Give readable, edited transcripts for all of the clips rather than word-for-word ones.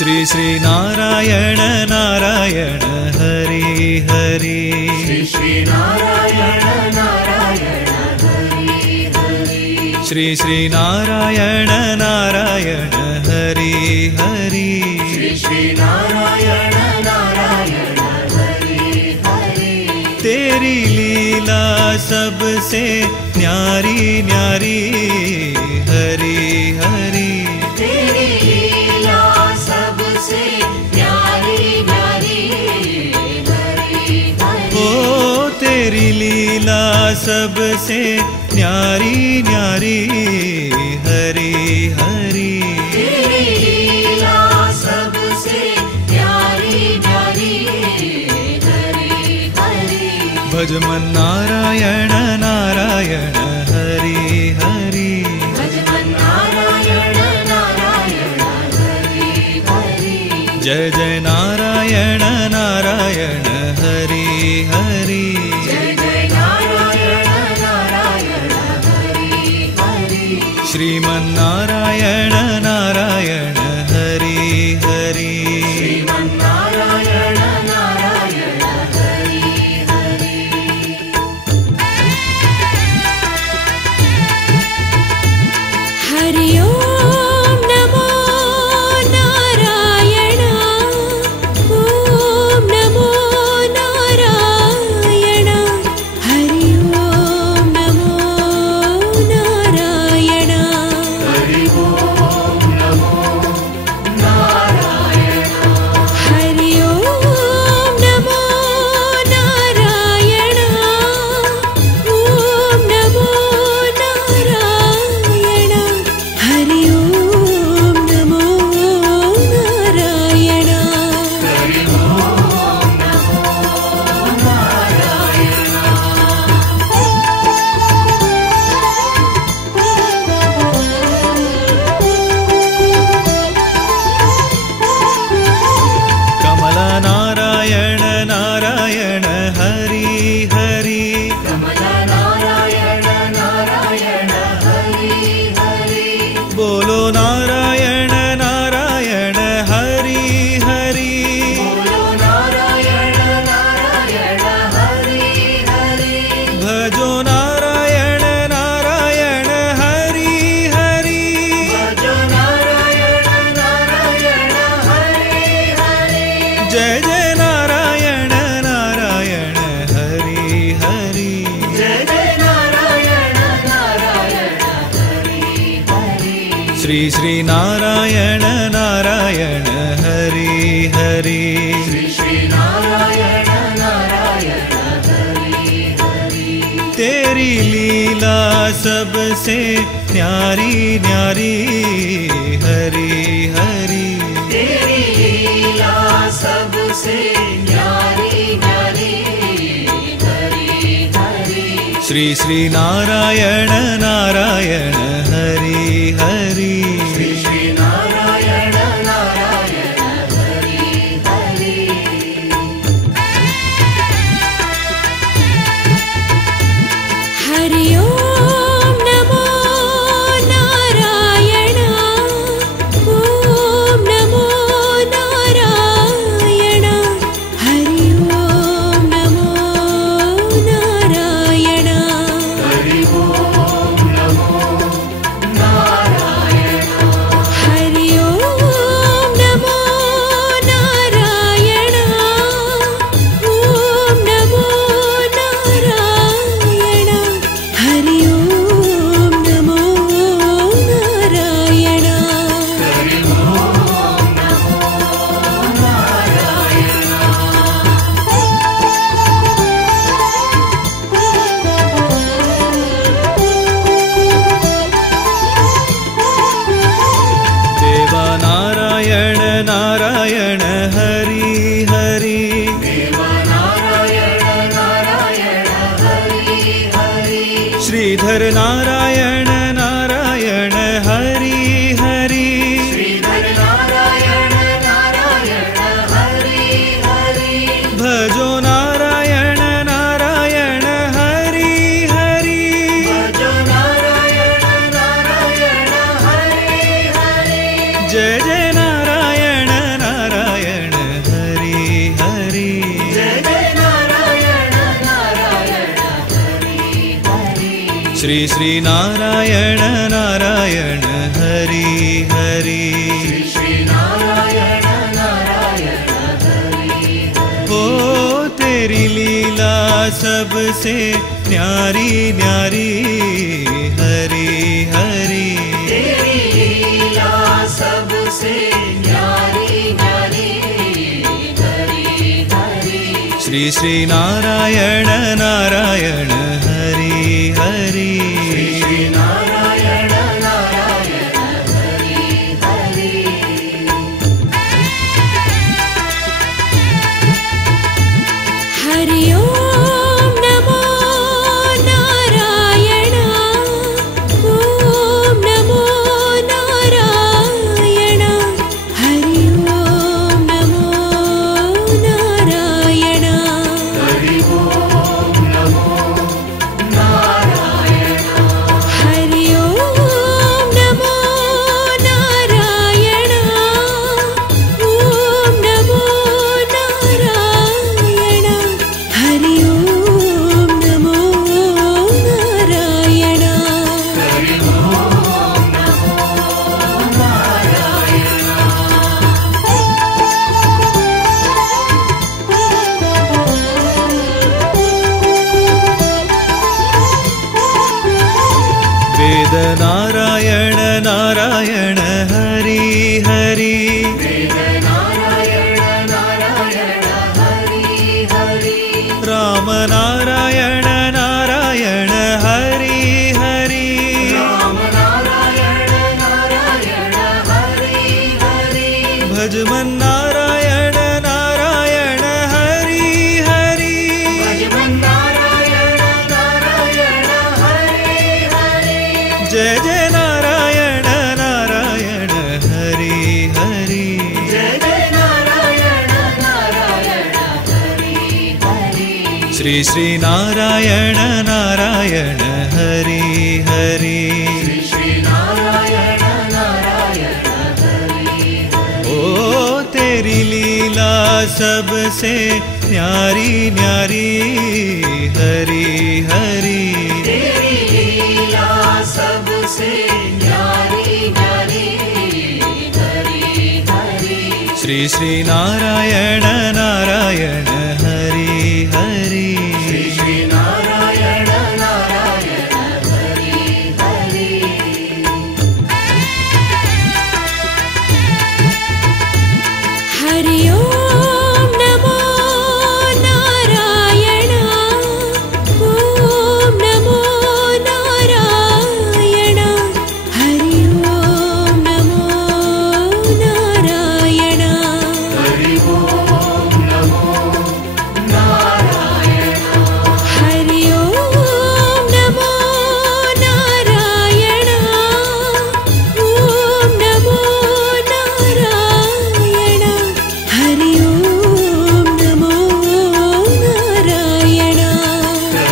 श्री श्री नारायण नारायण हरि हरि श्री श्री नारायण नारायण हरि हरि श्री श्री नारायण नारायण हरि हरि श्री श्री नारायण नारायण हरि हरि तेरी लीला सबसे न्यारी न्यारी हरि हरि तेरी लीला सबसे न्यारी न्यारी हरि हरि ओ तेरी लीला सबसे न्यारी न्यारी हरि हरि तेरी लीला सबसे न्यारी न्यारी हरि हरि भज मन नारायण नारायण हरि हरि भजमन नारायण नारायण हरि हरि जय जय नारायण नारायण हरि हरि जय जय नारायण नारायण हरि हरि श्रीमन नारायण नारायण हरि हरि श्रीमन नारायण नारायण हरि हरि हरि ओम नमो नारायण ओम नमो नारायण हरि ओम नमो नारायण हरि ओम नमो नारायण हरि ओम नमो नारायण ओम नमो नारायण हरि ओम नमो नारायण हरि ओम नमो कमल नारायण नारायण हरि हरि कमल नारायण नारायण हरि हरि बोलो नारायण नारायण हरि हरि बोलो नारायण नारायण हरि हरि भजो नारायण नारायण हरि हरि भजो नारायण नारायण हरि हरि जय जय नारायण नारायण हरि हरि जय जय नारायण नारायण हरि हरि श्री श्री नारायण नारायण हरि हरि श्री श्री नारायण नारायण हरि हरि तेरी लीला सबसे न्यारी न्यारी हरि हरि तेरी लीला सबसे न्यारी न्यारी हरि हरि श्री श्री नारायण नारायण हरि हरि श्री श्री नारायण नारायण हरि हरि हरि ओम नमो नारायण ओम नमो नारायण हरि ओम नमो नारायण हरि ओम नमो नारायण हरि ओम नमो नारायण ओम नमो नारायण हरि ओम नमो नारायण हरि ओम नमो देवा नारायण नारायण हरि हरि देव नारायण नारायण हरि हरि श्रीधर नारायण नारायण हरि हरि श्रीधर नारायण नारायण हरि हरि भजो नारायण नारायण हरि हरि भजो नारायण नारायण हरि हरि जय जय नारायण श्री श्री नारायण नारायण हरि हरि श्री नारायण नारायण हरि ओ तेरी लीला सबसे न्यारी न्यारी हरि हरि तेरी लीला सबसे न्यारी न्यारी हरि हरि श्री श्री नारायण नारायण हरि हरि श्री नारायण नारायण हरि हरि हरि ओम नमो नारायण ओम नमो नारायण हरि ओम नमो नारायण हरि ओम नमो नारायण हरि ओम नमो नारायण ओम नमो नारायण हरि ओम नमो नारायण हरि ओम नमो नारायण वेद नारायण नारायण हरि हरि वेद नारायण नारायण हरि हरि राम नारायण नारायण हरि हरि राम नारायण नारायण हरि हरि भजमन नारायण नारायण हरि हरि भजमन नारायण नारायण हरि हरि जय जय नारायण नारायण हरि हरि जय जय नारायण नारायण हरि हरि श्री श्री नारायण नारायण हरि हरि श्री नारायण नारायण हरि ओ तेरी लीला सबसे न्यारी न्यारी हरि हरि तेरी लीला सबसे न्यारी न्यारी हरि हरि श्री श्री नारायण नारायण हरि हरि श्री नारायण नारायण हरि हरि हरि ओम नमो नारायण ओम नमो नारायण हरि ओम नमो नारायण हरि ओम नमो नारायण हरि ओम नमो नारायण ओम नमो नारायण हरि ओम नमो नारायण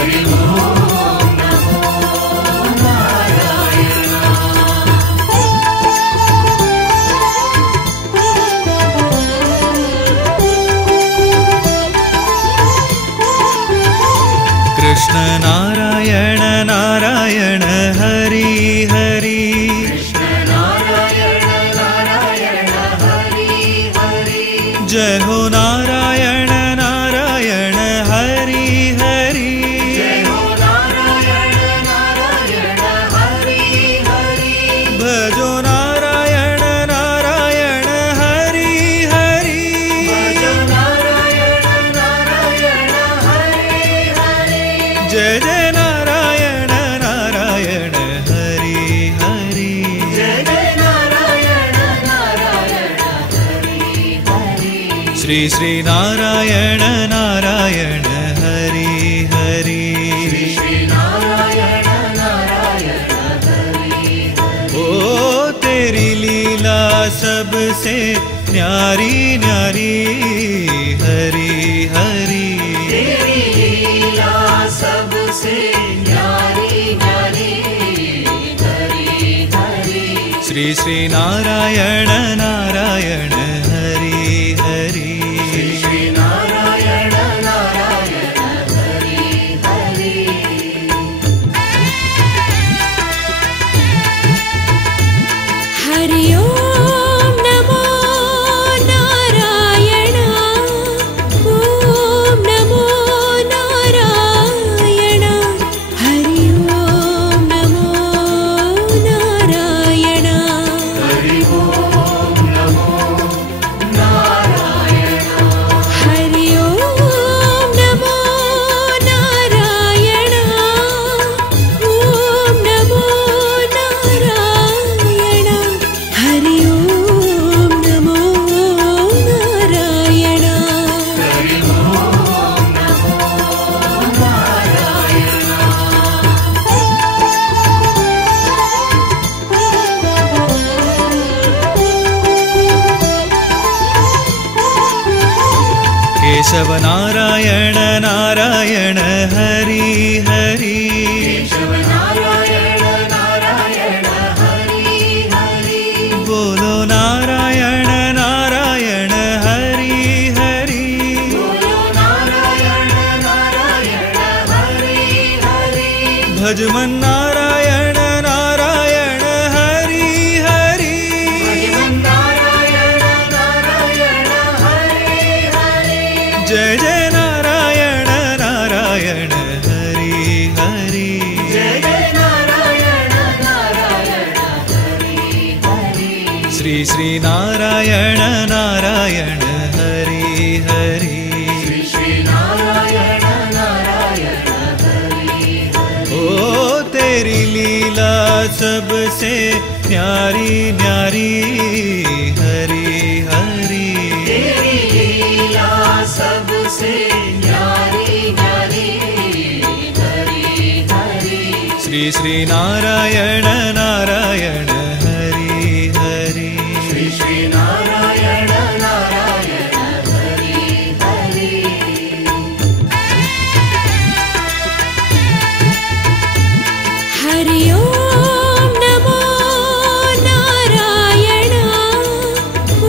हरि ओम नमो नारायण कृष्ण नारायण नारायण हरि हरि कृष्ण नारायण नारायण हरि हरि जय हो नारायण नारायण हरि हरि जय हो नारायण नारायण हरि हरि भजो नारायण नारायण हरि हरि भज नारायण नारायण हरि हरि जय जय नारायण नारायण हरि हरि जय जय नारायण नारायण हरि हरि श्री श्री नारायण नारायण हरि हरि श्री नारायण नारायण हरि हरि ओ तेरी लीला सबसे न्यारी न्यारी हरि हरि तेरी लीला सबसे न्यारी न्यारी हरि हरि श्री श्री नारायण नारायण हरि हरि श्री नारायण नारायण हरि हरि केशव नारायण नारायण हरि हरि केशव नारायण नारायण हरि हरि बोलो नारायण नारायण हरि हरि बोलो नारायण नारायण हरि हरि भजमन नारायण नारायण हरि हरि भजमन नारायण नारायण हरि हरि जय जय नारायण नारायण हरि हरि जय जय नारायण नारायण हरि हरि श्री श्री नारायण नारायण हरि हरि श्री श्री नारायण नारायण हरि हरि ओ तेरी लीला सबसे न्यारी न्यारी हरि हरि तेरी लीला सबसे न्यारी न्यारी हरि हरि श्री श्री नारायण नारायण हरि हरि श्री श्री नारायण नारायण हरि हरि हरि ओम नमो नारायण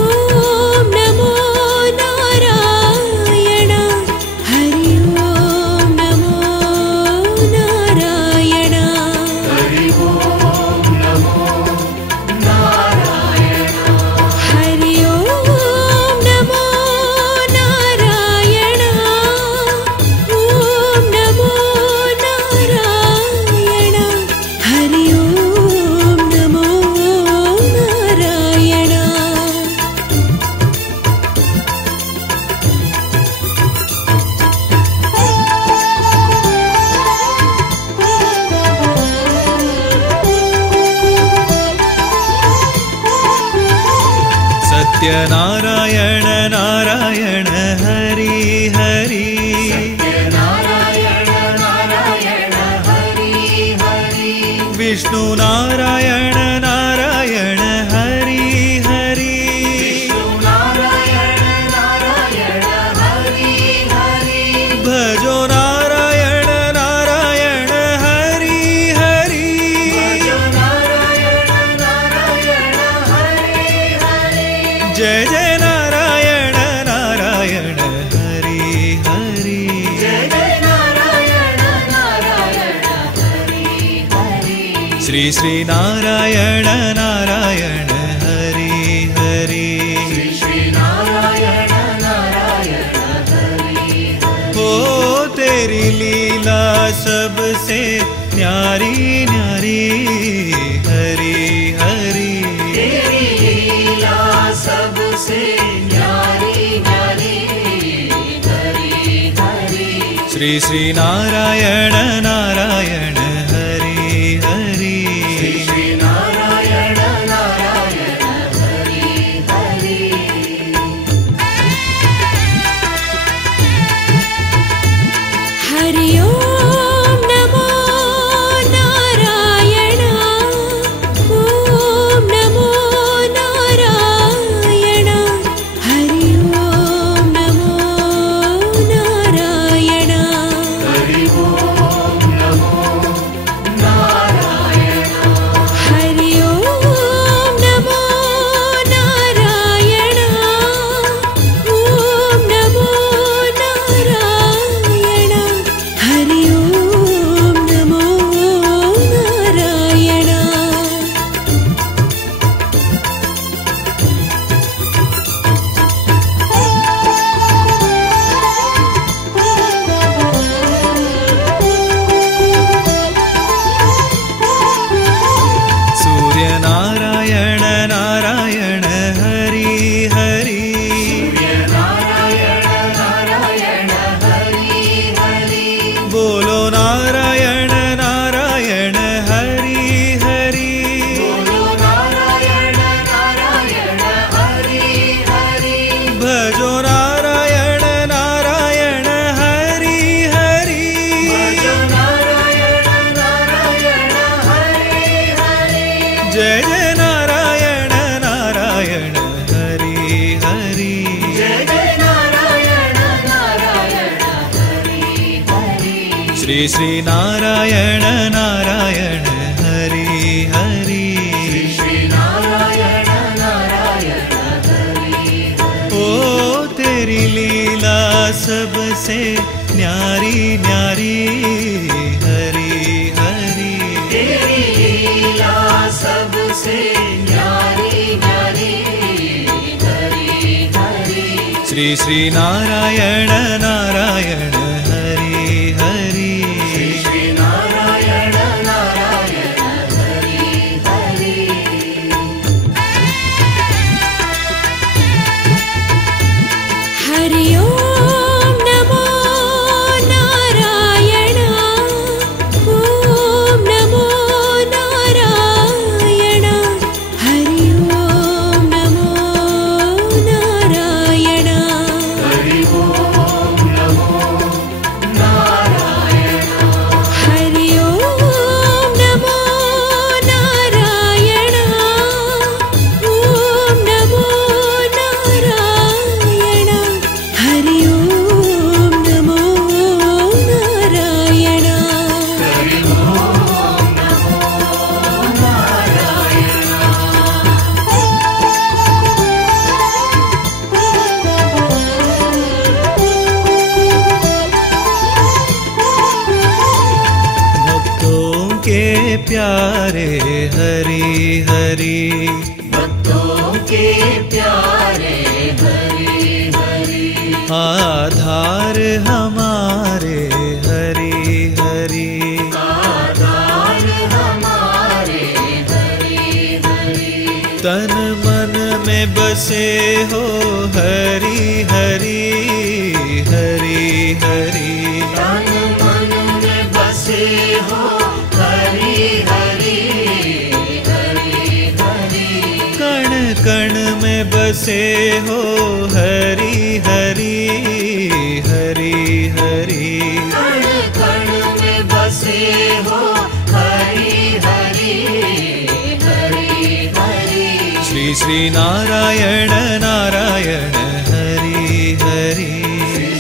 ओम नमो नारायण हरि ओम नमो नारायण हरि ओम नमो नारायण हरि ओम नमो नारायण ओम नमो नारायण हरि ओम नमो नारायण सत्यनारायण नारायण हरि हरि नारायण नारायण हरि हरि विष्णु नारायण नारायण हरि हरि नारायण नारायण हरि हरि भजो नारायण नारायण हरि हरि नारायण नारायण हरि हरि जय जय नारायण नारायण हरि हरि जय जय नारायण नारायण हरि हरि श्री श्री नारायण नारायण हरि हरि श्री श्री नारायण नारायण हरि हरि ओ तेरी लीला सबसे न्यारी न्यारी हरि हरि तेरी लीला सबसे न्यारी न्यारी हरि हरि श्री श्री नारायण नारायण हरि हरि श्री श्री नारायण नारायण हरि हरि हरि ओम नमो नारायण ओम नमो नारायण हरि ओम नमो नारायण हरि ओम नमो नारायण हरि ओम नमो नारायण ओम नमो नारायण हरि ओम नमो नारायण सूर्य नारायण नारायण हरि हरि नारायण नारायण हरि हरि बोलो नारायण नारायण हरि हरि बोलो नारायण नारायण हरि हरि भजो नारायण नारायण हरि हरि नारायण नारायण हरि हरि जय जय नारायण नारायण हरि हरि जय जय नारायण नारायण श्री श्री नारायण नारायण हरि हरि श्री नारायण नारायण हरि ओ तेरी लीला सबसे न्यारी न्यारी हरि हरि तेरी लीला सबसे न्यारी न्यारी हरि हरि श्री श्री नारायण नारायण हरि हरि श्री नारायण नारायण हरि हरि हरि ओम नमो नारायण ओम नमो नारायण हरि ओम नमो नारायण हरि ओम नमो नारायण हरि ओम नमो नारायण ओम नमो नारायण हरि ओम नमो नारायण हरि ओम नमो भक्तों के प्यारे हरि हरि भक्तों के प्यारे हरि हरि आधार हमारे हरि हरि आधार हमारे हरि हरि तन मन में बसे हो हरि हरि हरि हरि तन मन में बसे हो हरि हरि हरि हरि कण कण में बसे हो हरि हरि हरि हरि कण कण में बसे हो हरि हरि हरि हरि श्री श्री नारायण नारायण हरि हरि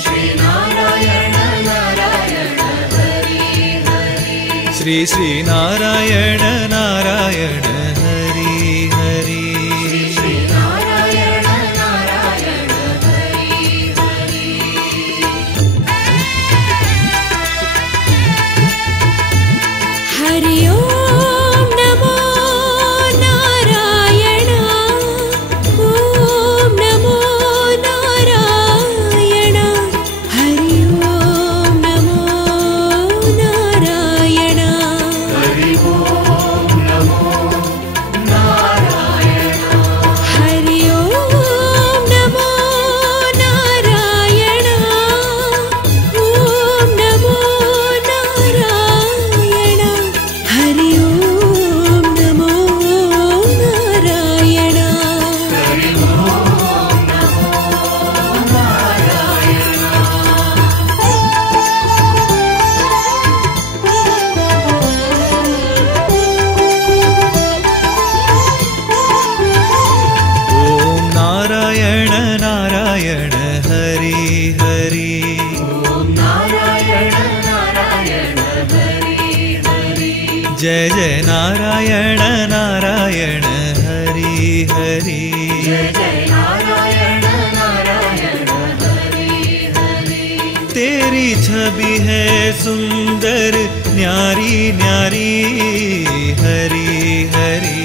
श्री नारायण नारायण हरि हरि श्री श्री नारायण नारायण हरि हरि श्री नारायण नारायण हरि हरि हरि ओम नमो नारायण ओम नमो नारायण हरि ओम नमो नारायण हरि ओम नमो नारायण हरि ओम नमो नारायण ओम नमो नारायण हरि ओम नमो नारायण हरि ओम नमो ओम नारायण नारायण हरि हरि ओम नारायण नारायण हरि हरि जय जय नारायण नारायण हरि हरि जय जय नारायण नारायण हरि हरि तेरी छवि है सुंदर न्यारी न्यारी हरि हरि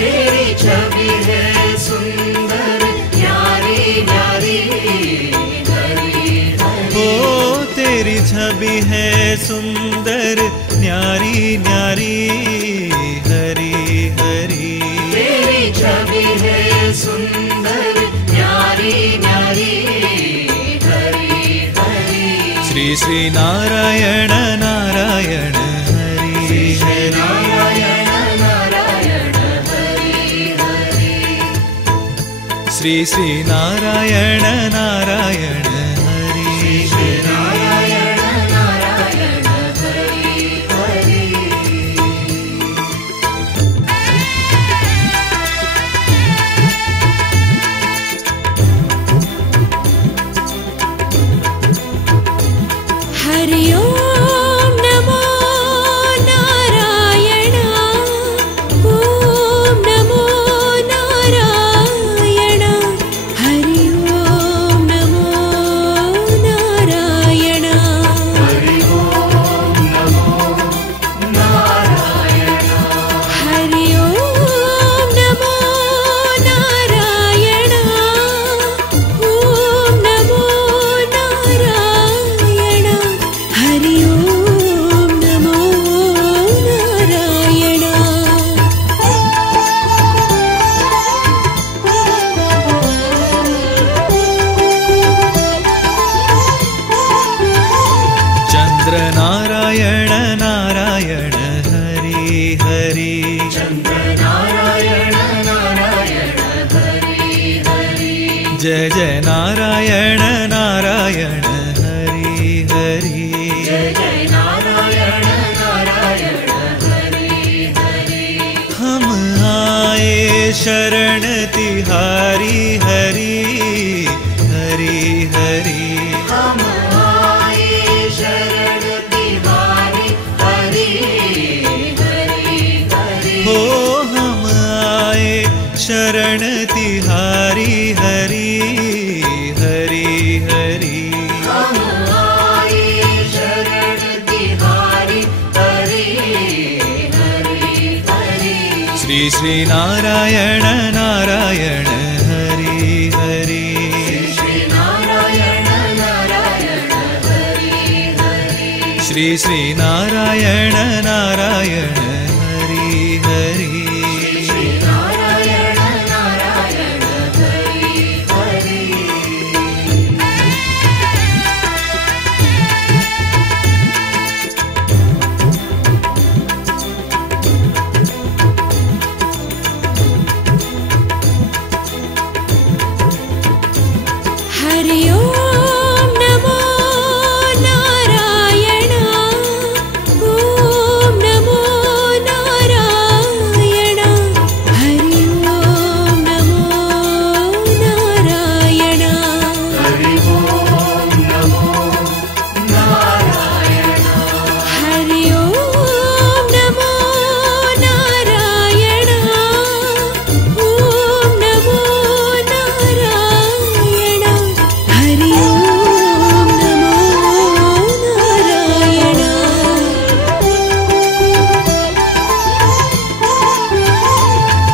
तेरी छवि है सुंदर न्यारी न्यारी हरि हरि ओ तेरी छवि है सुंदर न्यारी न्यारी हरि हरि तेरी छवि है सुंदर न्यारी न्यारी हरि हरि श्री श्री नारायण नारायण हरि हरि नारायण नारायण हरि हरि श्री श्री नारायण नारायण हरि श्री नारायण नारायण हरि हरि हरि ओम नारायण नारायण हरि हरि जय जय नारायण नारायण हरि हरि जय जय नारायण नारायण हरि हरि हम आए शरण तिहारी हरि हरि हरि हम आए शरण तिहारी हरि हरि हरि हो हम आए शरण तिहारी हरि हरि हरि हम आए शरण तिहारी हरि हरि हरि श्री श्री नारायण नारायण हरि हरि श्री नारायण नारायण हरि हरि श्री श्री नारायण नारायण हरि हरि श्री नारायण नारायण हरि हरि हरि ओम नमो नारायण ओम नमो नारायण हरि ओम नमो नारायण हरि ओम नमो नारायण हरि ओम नमो नारायण ओम नमो नारायण हरि ओम नमो नारायण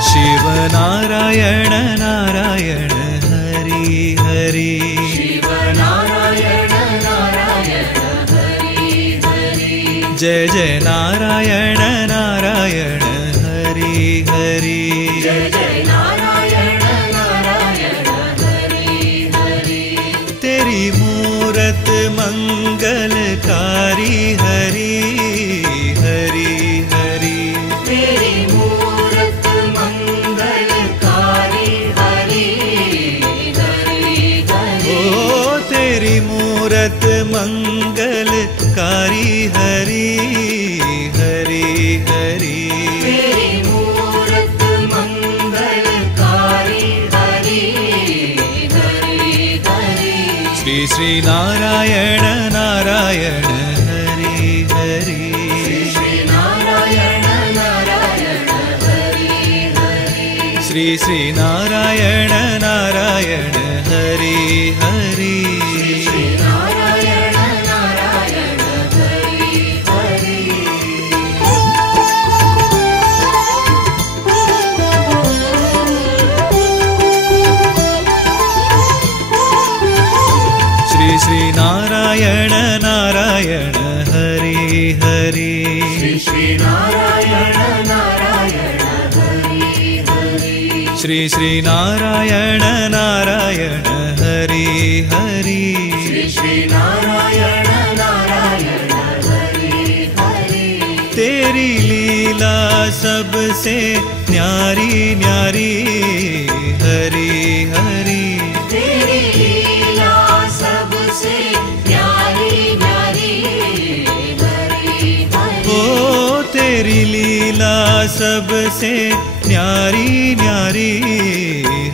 शिव नारायण नारायण हरि हरि शिव नारायण नारायण हरि हरि जय जय नारायण नारायण हरि हरि जय जय नारायण नारायण हरि हरि तेरी मूरत मंगलकारी हरि हरि हरि तेरी मूरत मंगलकारी हरि हरि हरि ओ तेरी मूरत मंगलकारी हरि हरि हरि तेरी मूरत मंगलकारी हरि हरि हरि श्री श्री नारायण नारायण हरि हरि श्री नारायण नारायण हरि हरि श्री श्री नारायण नारायण हरि हरि श्री नारायण नारायण हरि हरि श्री श्री नारायण नारायण हरि हरि श्री नारायण नारायण हरि हरि श्री श्री नारायण नारायण हरि हरि श्री नारायण नारायण हरि हरि तेरी लीला सबसे न्यारी न्यारी हरि हरि तेरी लीला सबसे प्यारी प्यारी हरि हरि ओ तेरी लीला सबसे न्यारी न्यारी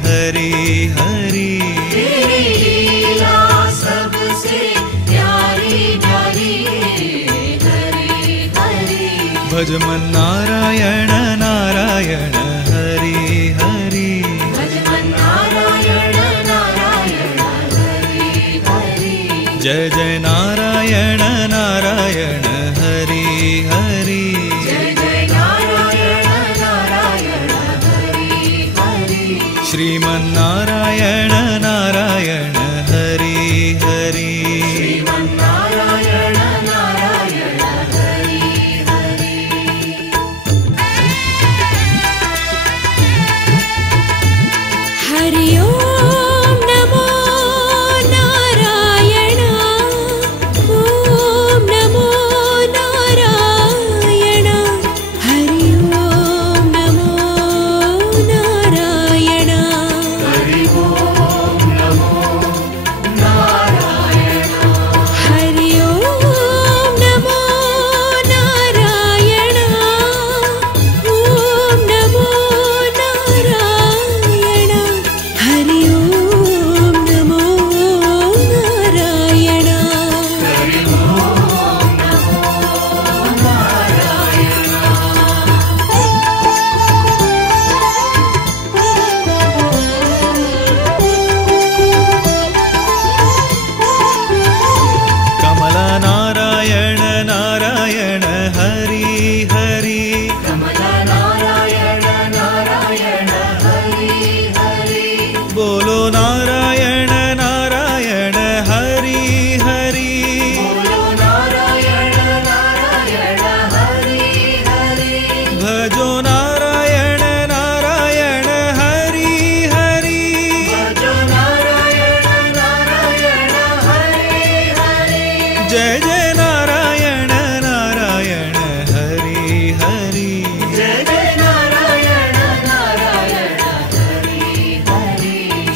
हरि हरि तेरी लीला सबसे प्यारी प्यारी हरि हरि भज मन नारायण नारायण हरि हरि भजमन नारायण नारायण हरि हरि जय जय नारायण नारायण हरि हरि जय जय नारायण नारायण हरि हरि श्रीमन्नारायण नारायण हरि हरि श्रीमन्नारायण नारायण हरि हरि हरि ओम नमो नारायण ओम नमो नारायण हरि ओम नमो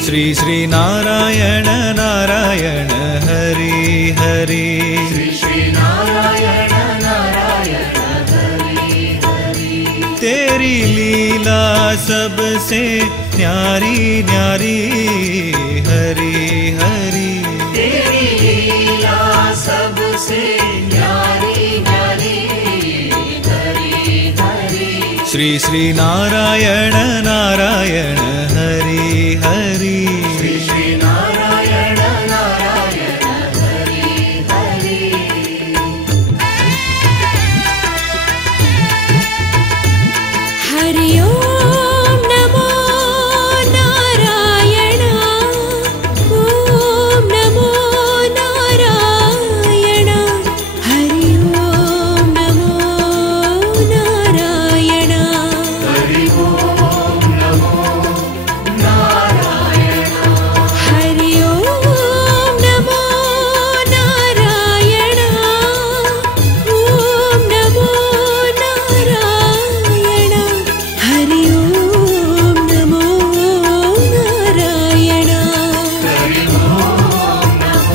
श्री श्री नारायण नारायण हरि हरि श्री श्री नारायण नारायण हरि हरि तेरी लीला सबसे न्यारी न्यारी हरि हरि तेरी लीला सबसे न्यारी न्यारी हरि हरि श्री श्री नारायण नारायण हरि हरि श्री श्री नारायण नारायण हरि हरि हरि ओम नमो नारायण ओम नमो नारायण हरि ओम नमो नारायण हरि ओम नमो नारायण हरि ओम नमो नारायण ओम नमो नारायण हरि ओम नमो नारायण हरि ओम नमो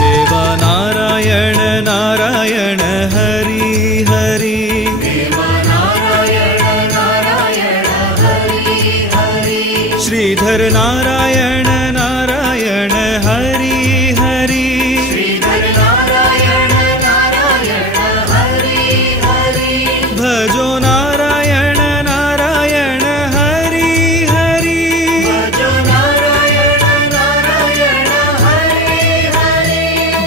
देवा नारायण नारायण हरि हरि देव नारायण नारायण हरि हरि श्रीधर नारायण नारायण हरि हरि श्रीधर नारायण नारायण हरि हरि भजो नारायण नारायण हरि हरि भजो नारायण नारायण हरि हरि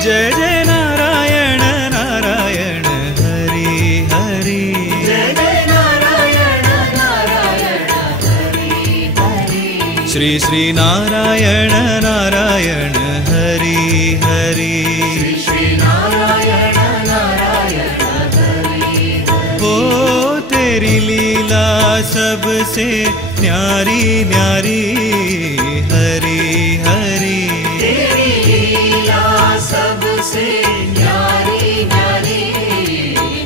जय जय नारायण नारायण हरि हरि जय जय नारायण नारायण हरि हरि श्री श्री नारायण नारायण हरि हरि श्री श्री नारायण नारायण हरि हो तेरी लीला सबसे न्यारी न्यारी हरि हरि तेरी लीला सबसे न्यारी न्यारी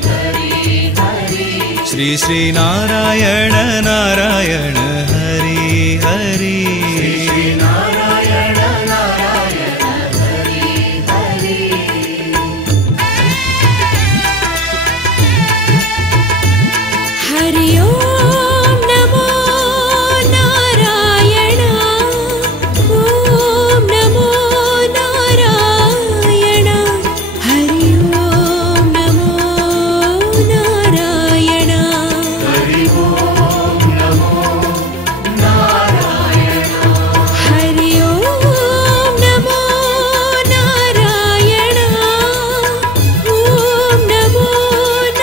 हरि हरि श्री श्री नारायण नारायण हरि हरि श्री श्री नारायण नारायण हरि हरि हरि ओम नमो नारायण ओम नमो नारायण हरि ओम नमो नारायण हरि ओम नमो नारायण हरि ओम नमो नारायण ओम नमो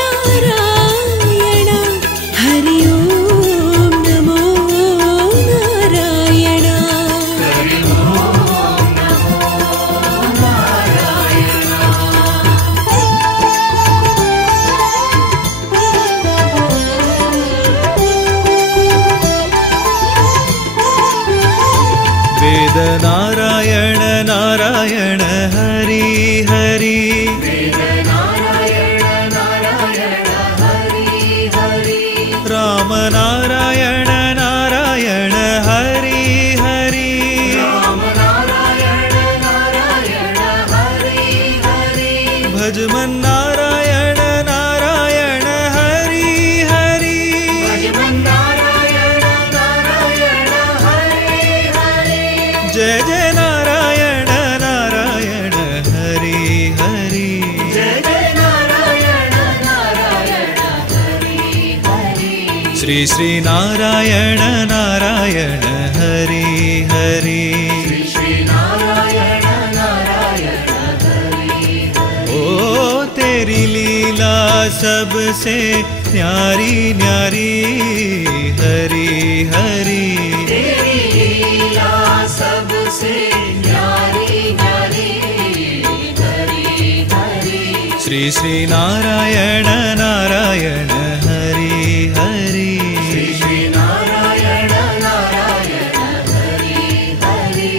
नारायण हरि ओम नमो नारायण हरि ओम नमो वेद नारायण नारायण हरि हरि वेद नारायण नारायण हरि हरि राम नारायण नारायण हरि हरि राम नारायण नारायण हरि हरि भजमन नारायण नारायण हरि हरि भजमन नारायण नारायण हरि हरि जय जय नारायण नारायण हरि हरि जय जय नारायण नारायण हरि हरि श्री श्री नारायण नारायण हरि हरि श्री श्री नारायण नारायण हरि हरि ओ तेरी लीला सबसे न्यारी न्यारी हरि हरि तेरी लीला सबसे न्यारी न्यारी हरि हरि श्री श्री नारायण नारायण हरि हरि श्री श्री नारायण नारायण हरि हरि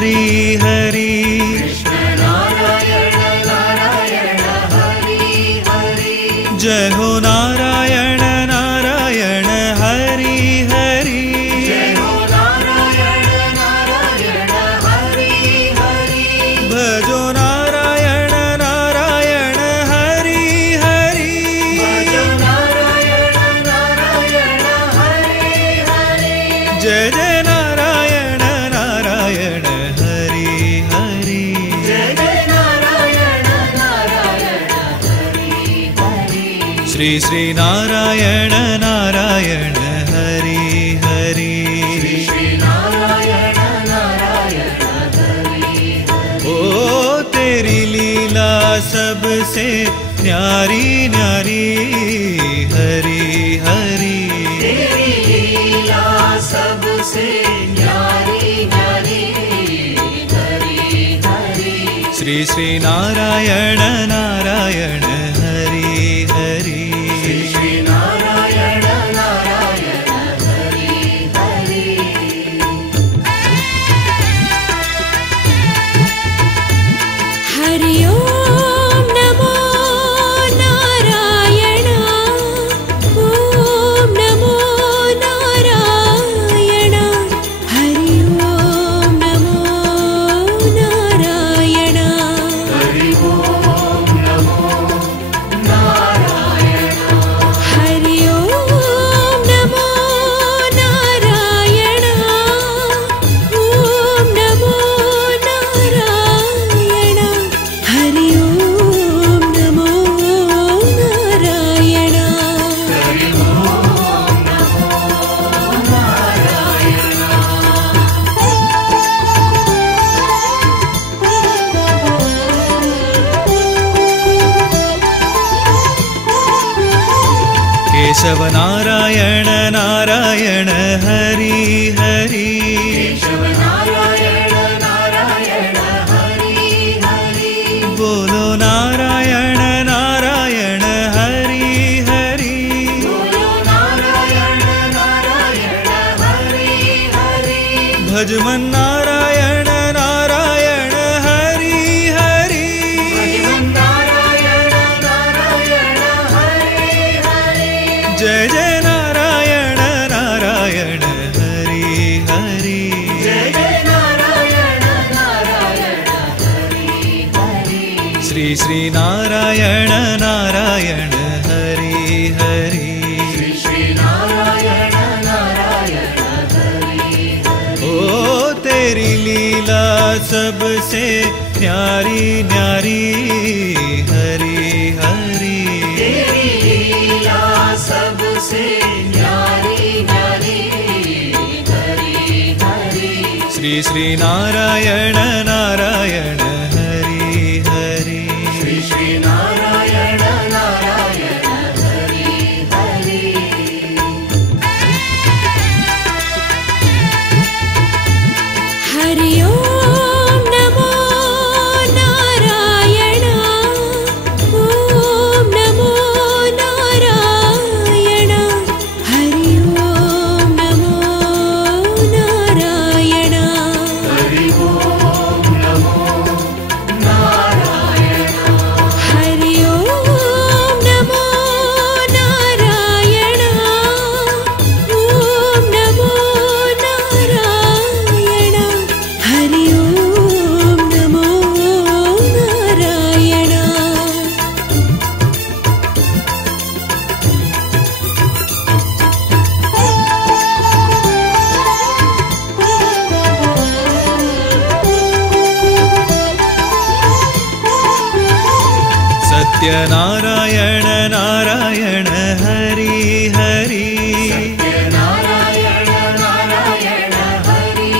हरि हरि कृष्ण नारायण नारायण हरि हरि जय हो नारायण नारायण हरि हरि जय हो नारायण नारायण हरि हरि भजो नारायण नारायण हरि हरि भजो नारायण नारायण हरि हरि जय जय नारायण नारायण हरि हरि जय जय नारायण नारायण हरि हरि श्री श्री नारायण नारायण हरि हरि श्री नारायण नारायण हरि ओ तेरी लीला सबसे न्यारी न्यारी हरि हरि तेरी लीला सबसे न्यारी न्यारी हरि हरि श्री श्री नारायण नारायण हरि हरि श्री नारायण नारायण हरि हरि हरि ओम नमो नारायण ओम नमो नारायण हरि ओम नमो नारायण हरि ओम नमो नारायण हरि ओम नमो नारायण ओम नमो नारायण हरि ओम नमो नारायण हरि ओम नमो केशव नारायण नारायण हरि हरि केशव नारायण नारायण हरि हरि बोलो नारायण नारायण हरि हरि बोलो नारायण नारायण हरि हरि भजमन नारायण नारायण हरि हरि भजन नारायण नारायण हरि हरि जय जय नारायण नारायण हरि हरि जय जय नारायण नारायण हरि हरि श्री श्री नारायण नारायण हरि हरि श्री नारायण नारायण हरि हरि ओ तेरी लीला सबसे न्यारी न्यारी हरि हरि तेरी लीला सबसे न्यारी न्यारी हरि हरि श्री श्री नारायण नारायण हरि हरि श्री नारायण नारायण हरि हरि हरि ओम नमो नारायण ओम नमो नारायण हरि ओम नमो नारायण हरि ओम नमो नारायण हरि ओम नमो नारायण ओम नमो नारायण हरि ओम नमो नारायण सत्यनारायण नारायण हरि हरि नारायण नारायण हरि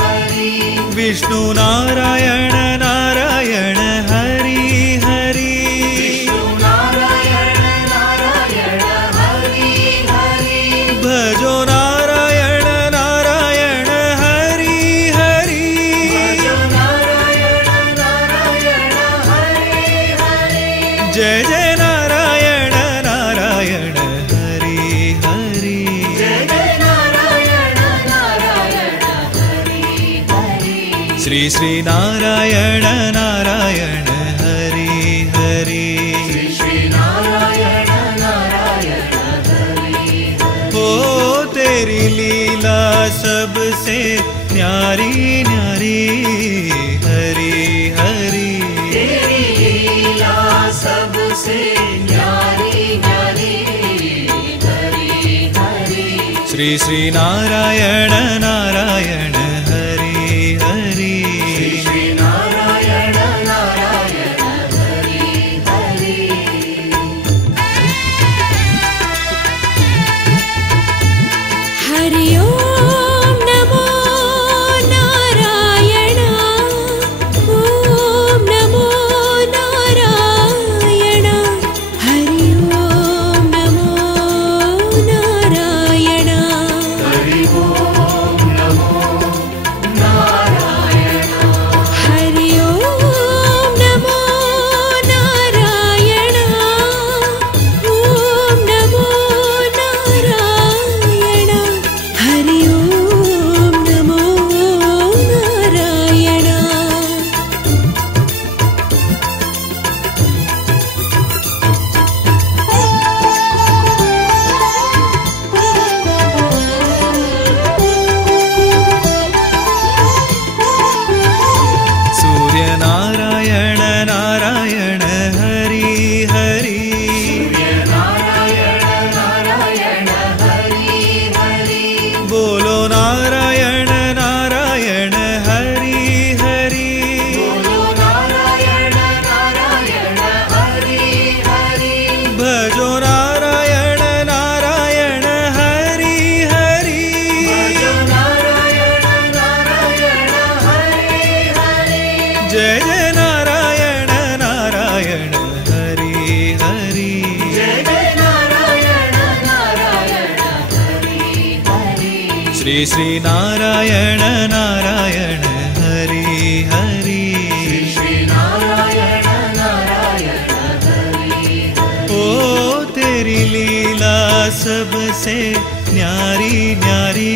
हरि विष्णु नारायण नारायण हरि हरि नारायण नारायण हरि हरि भजो नारायण नारायण हरि हरि भजो नारायण नारायण हरि हरि जय जय नारायण नारायण हरि हरि जय जय नारायण नारायण हरि हरि श्री श्री नारायण नारायण हरि हरि श्री नारायण नारायण हरि ओ तेरी लीला सबसे न्यारी न्यारी हरि हरि तेरी लीला सबसे न्यारी न्यारी हरि हरि श्री श्री नारायण नारायण हरि हरि श्री नारायण नारायण हरि हरि हरि ओम नमो नारायण ओम नमो नारायण हरि ओम नमो नारायण हरि ओम नमो नारायण हरि ओम नमो नारायण ओम नमो नारायण हरि ओम नमो नारायण सूर्य नारायण नारायण हरि हरि नारायण नारायण हरि हरि बोलो नारायण नारायण हरि हरि बोलो नारायण नारायण हरि हरि भजो नारायण नारायण हरि हरि भजो नारायण नारायण हरि हरि जय जय नारायण नारायण हरि हरि जय जय नारायण नारायण हरि हरि श्री श्री नारायण नारायण हरि हरि श्री नारायण नारायण हरि ओ तेरी लीला सबसे न्यारी न्यारी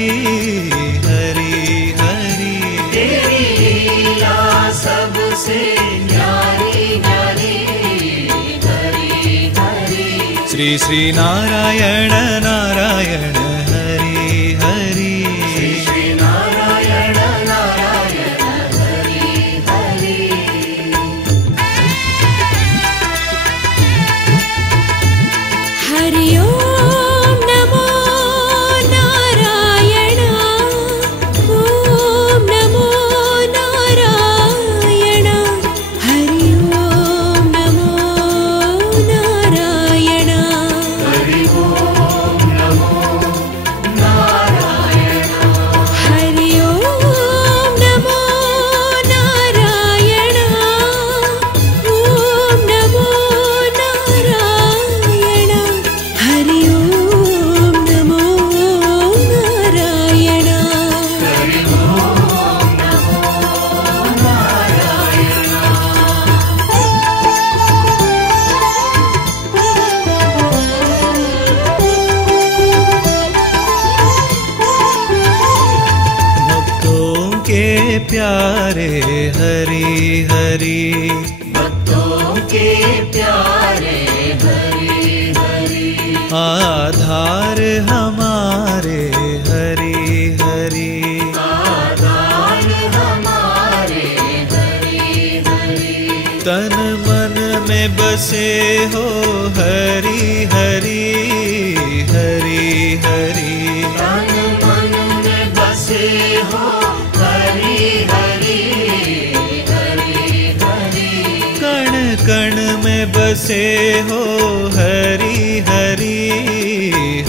हरि हरि तेरी लीला सबसे न्यारी न्यारी हरि हरि श्री श्री नारायण नारायण हरि हरि श्री नारायण नारायण हरि हरि हरि ओम नमो नारायण ओम नमो नारायण हरि ओम नमो नारायण हरि ओम नमो नारायण हरि ओम नमो नारायण ओम नमो नारायण हरि ओम नमो नारायण हरि ओम नमो भक्तों के प्यारे हरि हरि भक्तों के प्यारे हरि हरि आधार हमारे हरि हरि आधार हमारे हरि हरि तन मन में बसे हो हरि हरि हरि हरि तन मन में बसे हो हरि हरि हरि हरि कण कण में बसे हो हरि हरि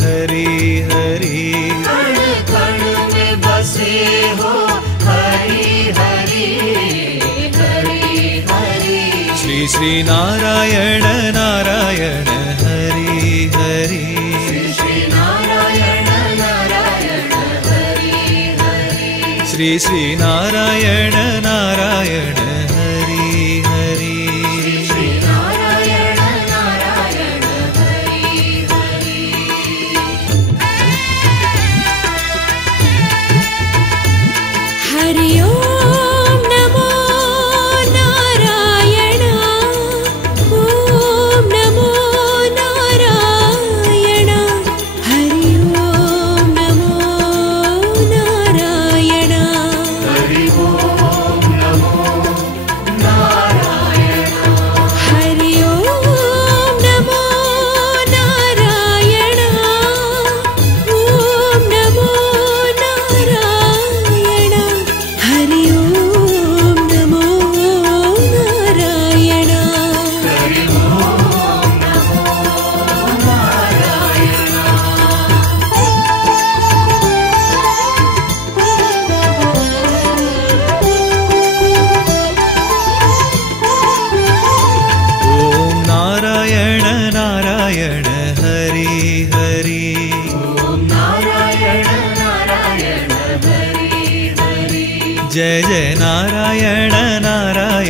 हरि हरि कण कण में बसे हो हरि हरि हरि हरि श्री श्री नारायण नारायण हरि हरि श्री नारायण नारायण हरि हरि श्री श्री नारायण नारायण हरि हरि श्री नारायण नारायण हरि हरि हरि ओम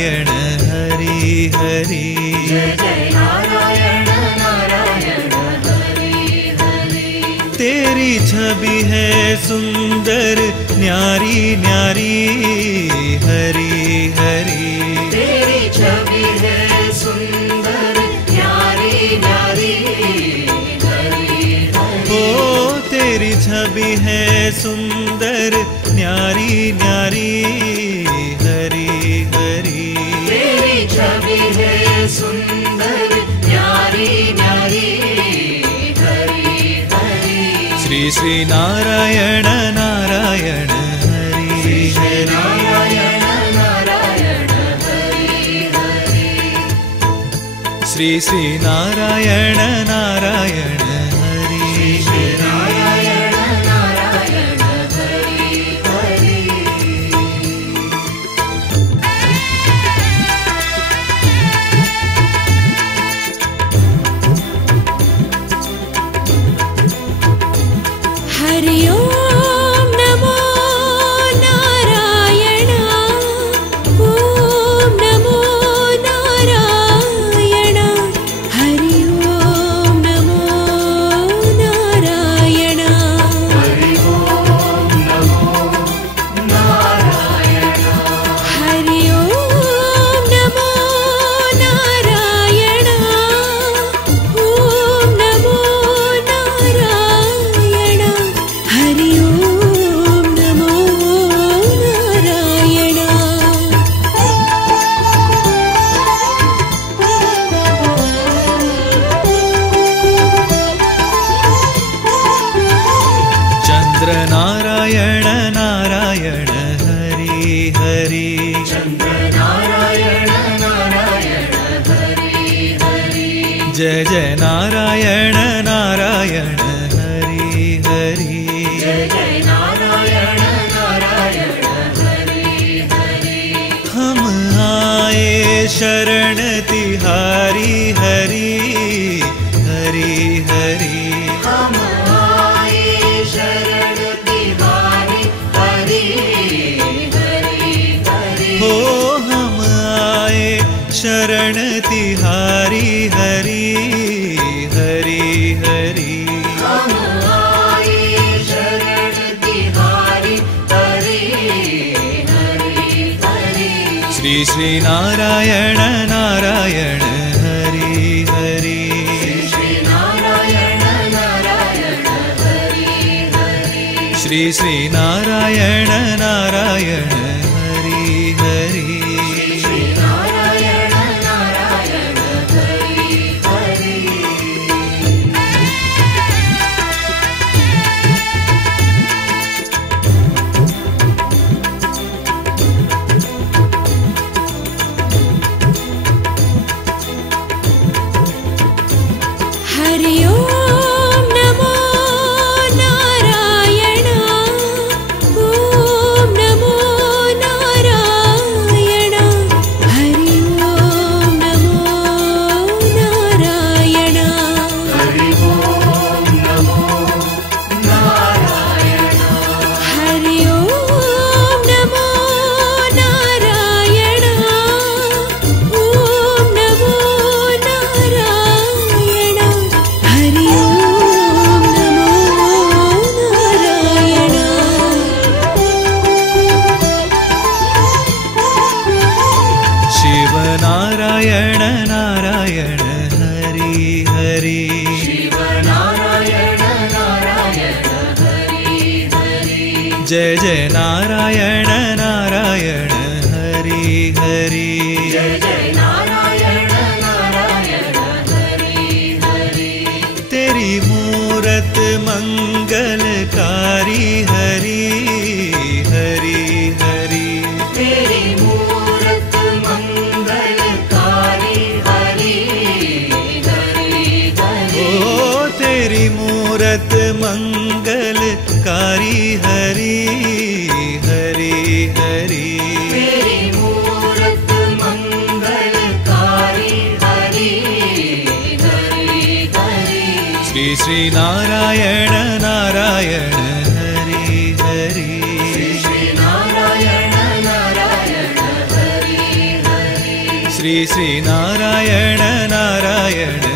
नारायण हरि हरि जय जय नारायण नारायण हरि हरि तेरी छवि है सुंदर न्यारी न्यारी हरि हरि तेरी छवि है सुंदर न्यारी न्यारी हरि हरि ओ तेरी छवि है सुंदर न्यारी न्यारी हरि हरि तेरी छवि है सुंदर न्यारी न्यारी हरि हरि श्री श्री नारायण नारायण हरि हरि नारायण नारायण हरि हरि श्री श्री नारायण नारायण हरि श्री नारायण नारायण हरि हरि हरि ओम नमो नारायण ओम नमो नारायण हरि ओम नमो नारायण हरि ओम नमो नारायण हरि ओम नमो नारायण ओम नमो नारायण हरि ओम नमो नारायण चंद्र नारायण नारायण हरि हरि चंद्र नारायण नारायण हरि हरि जय जय नारायण नारायण हरि हरि जय जय नारायण नारायण हरि हरि हम आए शरण तिहारी हरि हरि हरि हम आए शरण तिहारी हरि हरि हरि हो हम आए शरण तिहारी हरि हरि हरि हम आए शरण तिहारी हरि हरि हरि श्री श्री नारायण नारायण हरि हरि श्री नारायण नारायण हरि हरि श्री श्री नारायण नारायण हरि हरि श्री नारायण नारायण हरि हरि हरि ओम नमो नारायण ओम नमो नारायण हरि ओम नमो नारायण हरि ओम नमो नारायण हरि ओम नमो नारायण ओम नमो नारायण हरि ओम नमो नारायण शिव नारायण नारायण हरि हरि शिव नारायण नारायण हरि हरि जय जय नारायण नारायण हरि हरि जय जय नारायण नारायण हरि हरि तेरी मूरत मंगलकारी हरि हरि हरि तेरी मूरत मंगलकारी हरि हरि हरि ओ तेरी मूरत मंगलकारी हरि हरि हरि तेरी मूरत मंगलकारी हरि हरि हरि श्री श्री नारायण नारायण हरि हरि श्री नारायण नारायण हरि हरि श्री श्री नारायण नारायण